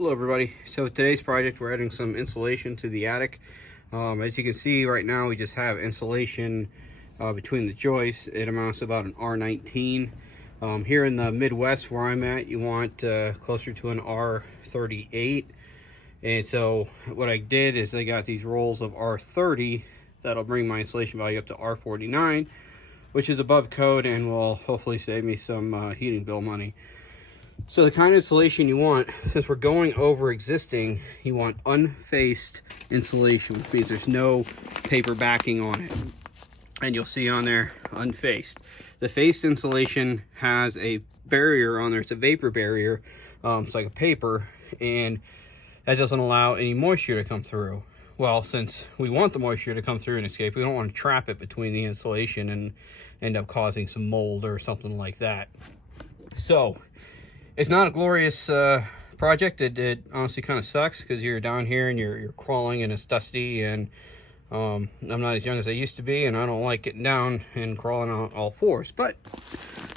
Hello everybody. So today's project, we're adding some insulation to the attic. As you can see right now, we just have insulation between the joists. It amounts to about an R19. Here in the Midwest where I'm at, you want closer to an R38. And so what I did is I got these rolls of R30 that'll bring my insulation value up to R49, which is above code and will hopefully save me some heating bill money. So the kind of insulation you want, since we're going over existing, you want unfaced insulation, which means there's no paper backing on it. And you'll see on there, unfaced. The faced insulation has a barrier on there. It's a vapor barrier. It's like a paper, and that doesn't allow any moisture to come through. Well, since we want the moisture to come through and escape, we don't want to trap it between the insulation and end up causing some mold or something like that. So it's not a glorious project. It honestly kind of sucks because you're down here and you're crawling and it's dusty, and I'm not as young as I used to be, and I don't like getting down and crawling on all fours, but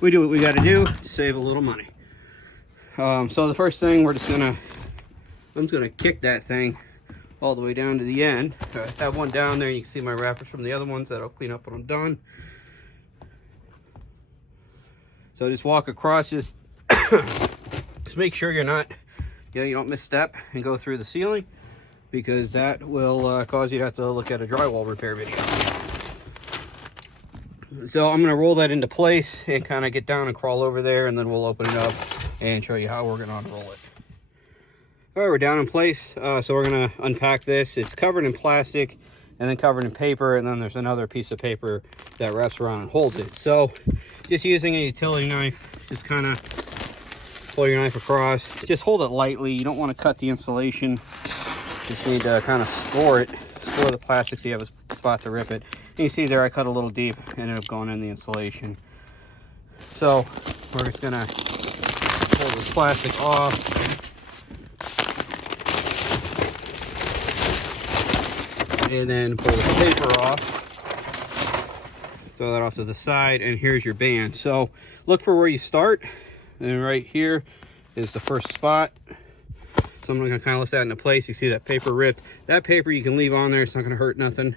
we do what we got to do to save a little money. So the first thing, I'm just gonna kick that thing all the way down to the end. I have one down there. You can see my wrappers from the other ones that I'll clean up when I'm done. So just walk across, just make sure you don't misstep and go through the ceiling, because that will cause you to have to look at a drywall repair video. So I'm going to roll that into place and kind of get down and crawl over there, and then we'll open it up and show you how we're going to unroll it. All right, we're down in place. So we're going to unpack this. It's covered in plastic and then covered in paper, and then there's another piece of paper that wraps around and holds it. So just using a utility knife, just kind of pull your knife across. Just hold it lightly. You don't want to cut the insulation. Just need to kind of score the plastic so you have a spot to rip it. And you see there, I cut a little deep, ended up going in the insulation. So we're just gonna pull this plastic off. And then pull the paper off. Throw that off to the side, and here's your band. So look for where you start. And right here is the first spot. So I'm going to kind of lift that into place. You see that paper ripped. That paper you can leave on there. It's not going to hurt nothing.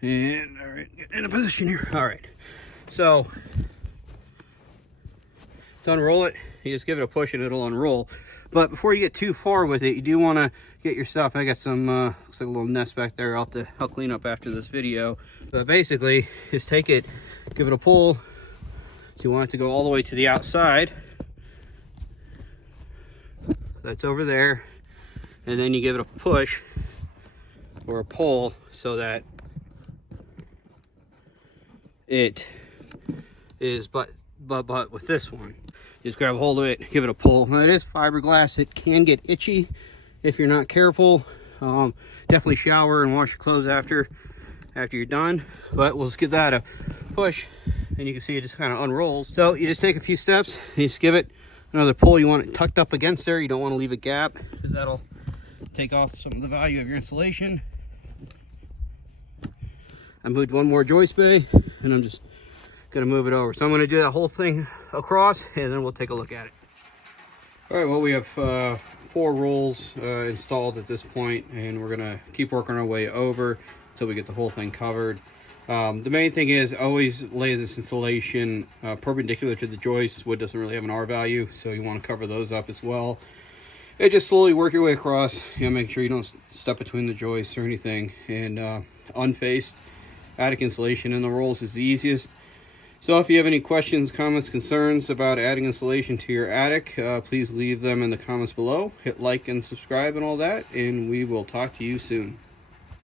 And all right, get in a position here. All right. So to unroll it, you just give it a push and it'll unroll. But before you get too far with it, you do want to get your stuff. I got some, looks like a little nest back there. I'll clean up after this video. But basically, just take it, give it a pull. So you want it to go all the way to the outside. That's over there. And then you give it a push or a pull so that it is butt with this one. Just grab a hold of it, give it a pull. Now, it is fiberglass. It can get itchy if you're not careful. Definitely shower and wash your clothes after you're done. But we'll just give that a push, and you can see it just kind of unrolls. So you just take a few steps, and you just give it another pull. You want it tucked up against there. You don't want to leave a gap, because that'll take off some of the value of your insulation. I moved one more joist bay, and I'm just gonna move it over. So I'm gonna do that whole thing across, and then we'll take a look at it. All right, well, we have 4 rolls installed at this point, and we're gonna keep working our way over until we get the whole thing covered. The main thing is always lay this insulation perpendicular to the joists. Wood doesn't really have an R value, so you want to cover those up as well. And just slowly work your way across. Make sure you don't step between the joists or anything. And unfaced attic insulation in the rolls is the easiest. So if you have any questions, comments, concerns about adding insulation to your attic, please leave them in the comments below. Hit like and subscribe and all that, and we will talk to you soon.